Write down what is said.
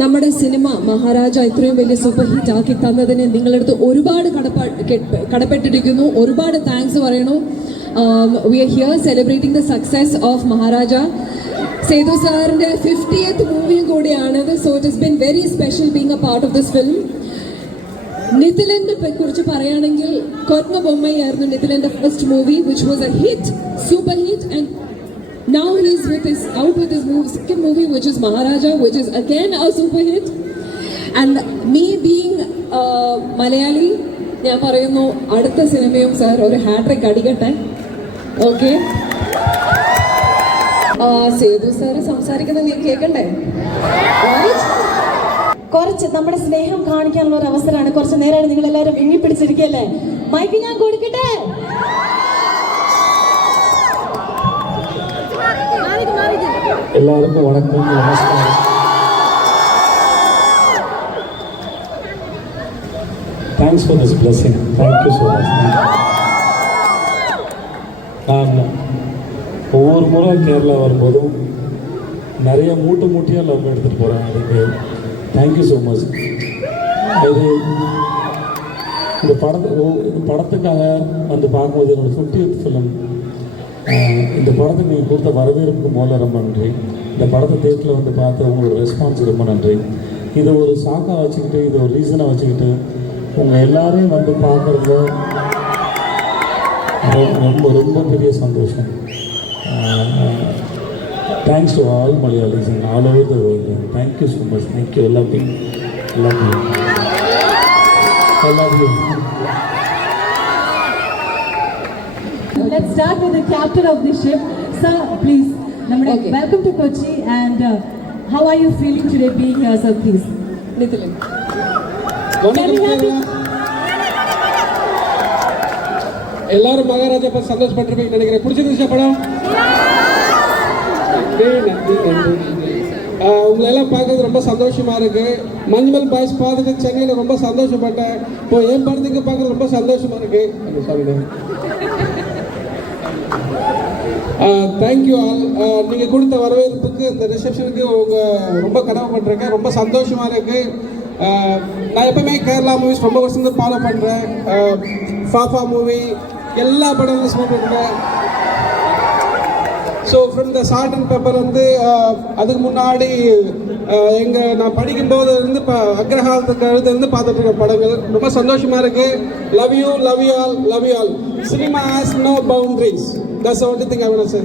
നമ്മുടെ സിനിമ മഹാരാജ ഇത്രയും വലിയ സൂപ്പർ ഹിറ്റ് ആക്കി തന്നതിന് നിങ്ങളടുത്ത് ഒരുപാട് കടപ്പെട്ടിരിക്കുന്നു. ഒരുപാട് താങ്ക്സ് പറയണു. We are here celebrating the success of Maharaja. Sethu സാറിന്റെ 50th മൂവിയും കൂടിയാണിത്. So it has been very special being a part of this film. നിതിലന്റെ കുറിച്ച് പറയുകയാണെങ്കിൽ കൊർണ ബൊമ്മയായിരുന്നു നിതിലന്റെ first movie, which was a hit, super hit, and now he's out with his second movie, which is Maharaja, which is again a super hit. And me being Malayali, ഞാൻ പറയുന്നു അടുത്ത സിനിമയും സാർ ഒരു ഹാട്രിക് അടിക്കട്ടെ. ഓക്കെ, സേതു സാറ് സംസാരിക്കുന്നത് നീ കേൾക്കണ്ടേ? കുറച്ച് നമ്മുടെ സ്നേഹം കാണിക്കാനുള്ള ഒരു അവസരമാണ്. കുറച്ച് നേരമാണ് നിങ്ങൾ എല്ലാവരും വിങ്ങി പിടിച്ചിരിക്കല്ലേ. മൈക്ക് ഞാൻ കൊടുക്കട്ടെ. எல்லாருக்கும் வணக்கம், நமஸ்காரம். Thanks for this blessing. Thank you so much. நான் ஒவ்வொரு முறை கேரளா வரும்போதும் நிறைய மூட்டையாக லவ் எடுத்துகிட்டு போகிறேன். அதுக்கு தேங்க்யூ ஸோ மச். இது இந்த படத்துக்காக வந்து பார்க்கும்போது என்னோடய 50th ஃபிலிம். இந்த படத்துக்கு நீங்கள் கொடுத்த வரவேற்புக்கு முதல்ல ரொம்ப நன்றி. இந்த படத்தை தேட்டரில் வந்து பார்த்து உங்களோட ரெஸ்பான்ஸ் ரொம்ப நன்றி. இதை ஒரு சாக்காக வச்சுக்கிட்டு, இதை ஒரு ரீசனாக வச்சுக்கிட்டு உங்கள் எல்லாரையும் வந்து பார்க்குறது ரொம்ப ரொம்ப பெரிய சந்தோஷம். Thanks to all Malayalis and all over the world. Thank you so much. Thank you. Love you. Love you. I love you. Let's start with the captain of the ship. Sir, please. Okay. Welcome to Kochi, and how are you feeling today being here, sir, please? Nithilan எல்லாரும் மகாராஜா பார்த்து சந்தோஷப்பட்டிருப்பீங்கன்னு நினைக்கிறேன். பிடிச்சிருந்துச்சா படம்? உங்களை எல்லாம் பார்க்கறது ரொம்ப சந்தோஷமா இருக்கு. மஞ்சுமல் பாய்ஸ் பார்த்துட்டு சென்னையில் ரொம்ப சந்தோஷப்பட்டேன். இப்போ என் படத்துக்கு பார்க்கறது ரொம்ப சந்தோஷமா இருக்கு. Thank you all. நீங்கள் கொடுத்த வரவேற்புக்கு, இந்த ரிசப்ஷனுக்கு ரொம்ப கடமைப்பட்டிருக்கேன். ரொம்ப சந்தோஷமா இருக்கு. நான் எப்பவுமே கேரளா மூவிஸ் ரொம்ப வருஷம் ஃபாலோ பண்ணுறேன். ஃபாஃபா மூவி எல்லா படங்களும் ஸ்மூத் பண்ணுறேன். So from the salt and pepper வந்து அதுக்கு முன்னாடி நான் படிக்கும்போது இருந்து இப்போ அக்ரஹாரத்துக்கு இருந்து பார்த்துட்டு இருக்க படங்கள் ரொம்ப சந்தோஷமாக இருக்குது. Love you, love you all, love you all. Cinema has no boundaries. That's only thing I want to say.